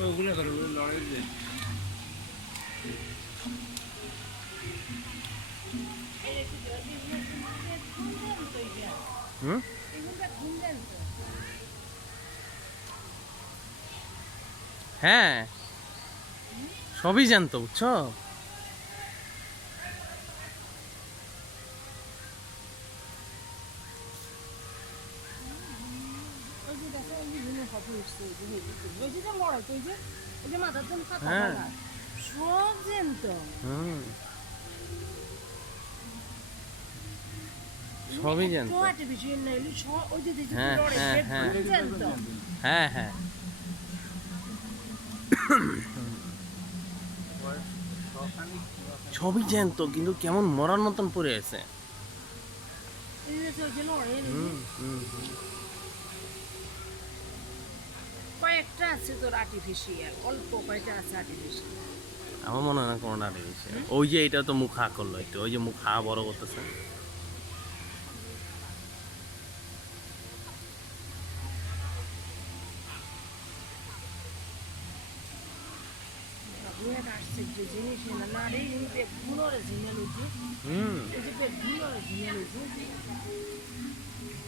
ওগুলো করে লড়াই যে হুম হ্যাঁ সবই জানতো বুঝছো। হ্যাঁ সব জানতো। হুম সবই জানতো। আর্টিফিশিয়াল না এলি ওই যে দেখি হ্যাঁ লড়ে হ্যাঁ পেট হ্যাঁ ভরে জানতো। হ্যাঁ হ্যাঁ সবই জানতো কিন্তু কেমন মরার মতন পড়ে আছে। এই যে ওই যে লড়ে হুম হুম কয়েকটা আছে তোর আর্টিফিশিয়াল, অল্প কয়েকটা আছে আর্টিফিশিয়াল। আমার মনে হয় না কোনোটা বেশি। ওই যে এটা তো মুখ হা করলো একটু, ওই যে মুখ হা বড় করতেছে। আসছে যে জিনিস না নারী পেট গুলো অরিজিনাল হয়েছে, হুম এই যে পেট গুলো অরিজিনাল হয়েছে।